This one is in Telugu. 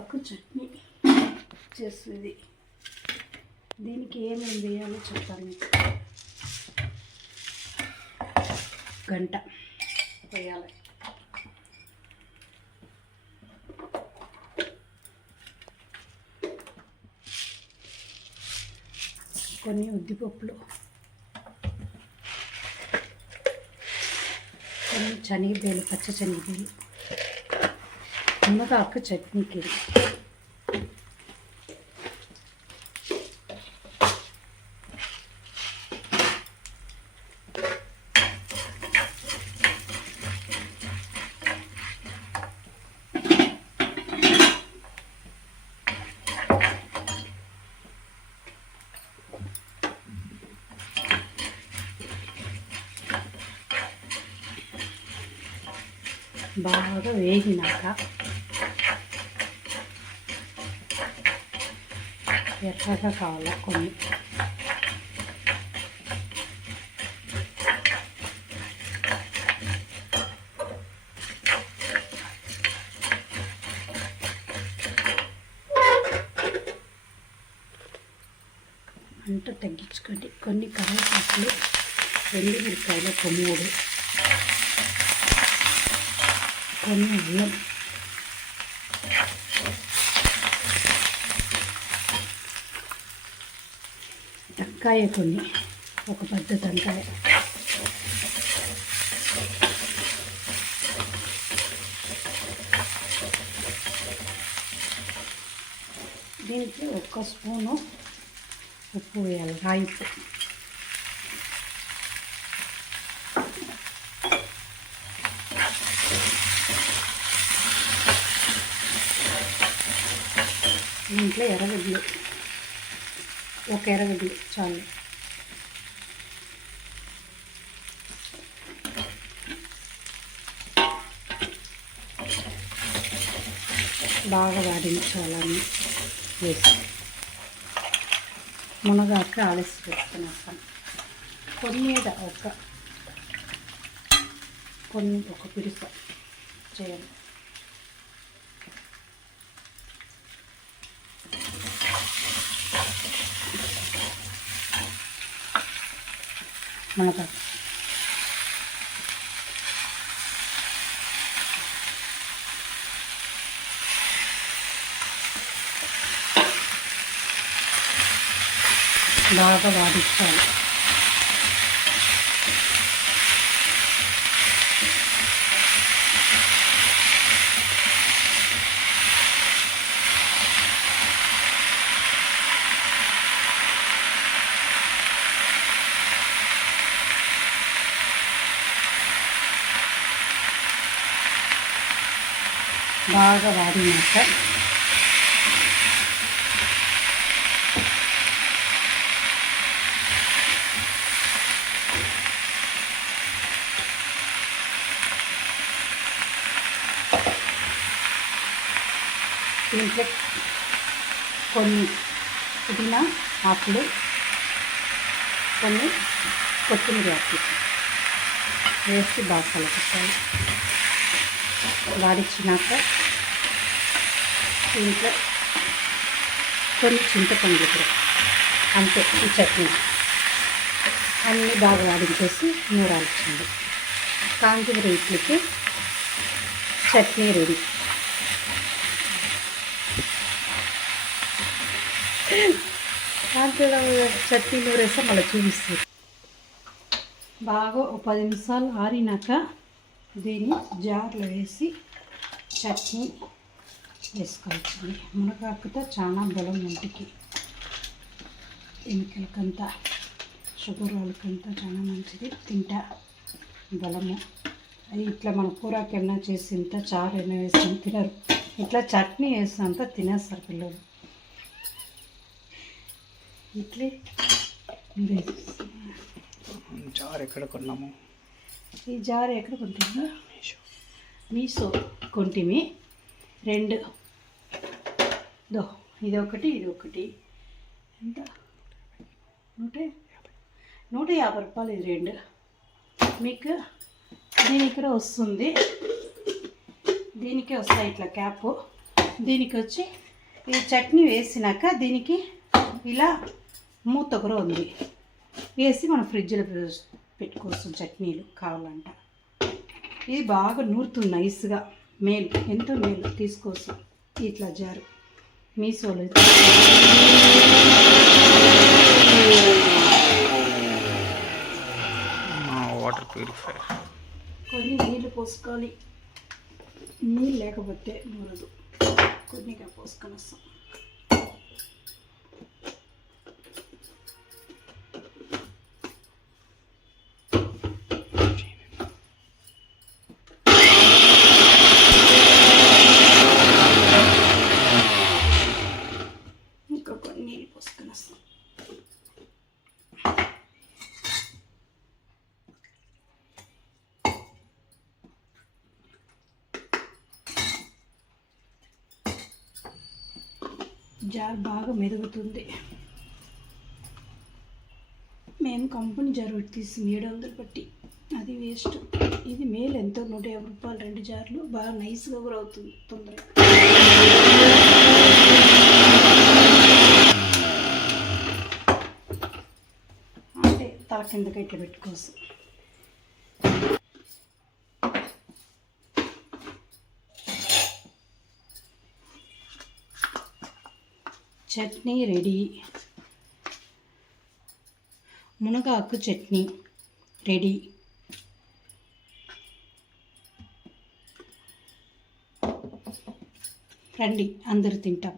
మునగాకు చట్నీ చేస్తుంది. దీనికి ఏమేమి వేయాలో చెప్తాను మీకు. గంట వేయాలి. కొన్ని ఉద్దిపప్పులు, కొన్ని శనగపేలు, పచ్చ శనగపేలు, మునగాకు చట్నీకి. బాగా వేగినాక ఎర్రగా కావాలి కొన్ని. అంట తగ్గించుకోండి. కొన్ని కరివేపాకులు, ఎండుమిరకాయలు ఒక 3, కొన్ని అల్లం, టక్కాయ, కొన్ని ఒక పెద్ద టెంకాయ, దీనికి 1 స్పూను ఉప్పు వేయాలి, రాయి ఉప్పు. దీంట్లో ఎర్రగడ్డలు, ఒక ఎర్రగడ్డలు చాలు. బాగా వాడించాలని వేసి మునగాకు ఆలసి పెట్టుకున్నాక ఒక పిరుస చేయాలి. మునగాకు బాగా వాడించాలి. బాగా వాడినాక దీంట్లో కొన్ని పుదీనా ఆకులు, కొన్ని కొత్తిమీర ఆకులు వేసి బాగా కలపాలి. వాడించినాక దీంట్లో కొన్ని చింతపండు కూడా అంతే. ఈ చట్నీ అన్నీ బాగా వాడించేసి నూరాల్చింది. కాంతిమీర ఇడ్లీకి చట్నీ రెడీ. కాంతిమీర చట్నీ నూరేస్తే మళ్ళీ చూపిస్తుంది. బాగా 10 నిమిషాలు ఆరినాక దీన్ని జార్లో వేసి చట్నీ వేసుకోవచ్చు. మునగాకుతో చాలా బలం ఒంటికి, ఎముకలకంతా, షుగర్ వాళ్ళకంతా చాలా మంచిది. తింటా బలము. అది ఇట్లా మన కూరకి ఏమైనా చేసి ఇంత చారు ఏమైనా వేసి తినరు. ఇట్లా చట్నీ వేసినంత తినేస్తారు పిల్లలు. ఇట్లే జార్ ఎక్కడ కొన్నాము? ఈ జార్ ఎక్కడ కొంటుందో? మీషో కొంటిమి 2. ఇది ఒకటి ఎంత? 150 రూపాయలు. ఇది 2. మీకు దీనికి వస్తుంది, దీనికే వస్తాయి ఇట్లా క్యాప్. దీనికి వచ్చి ఈ చట్నీ వేసినాక దీనికి ఇలా మూత కూడా ఉంది, వేసి మనం ఫ్రిడ్జ్లో పెట్టుకోవచ్చు చట్నీలు కావాలంట. ఇది బాగా నూరుతుంది నైస్గా, మేలు, ఎంతో మేలు, తీసుకోవచ్చు ఇట్లా జారు. మీషోలో వాటర్ ప్యూరిఫైర్. కొన్ని నీళ్ళు పోసుకోవాలి, నీళ్ళు లేకపోతే నూరదు, కొద్దిగా పోసుకొని వస్తాం. ఇంకా కొన్ని నీళ్ళు పోసుకొని వస్తాం. జార్ బాగా మెదుగుతుంది. మేము కంపెనీ జార్ తీసి 700 పట్టి, అది వేస్ట్. ఇది మేలు, ఎంతో 150 రూపాయలు 2 జార్లు, బాగా నైస్గా కూడా అవుతుంది తొందరగా. అంటే తల కిందకి ఇట్లా పెట్టుకోవచ్చు. చట్నీ రెడీ, మునగాకు చట్నీ రెడీ. రండి అందరూ తింటాం.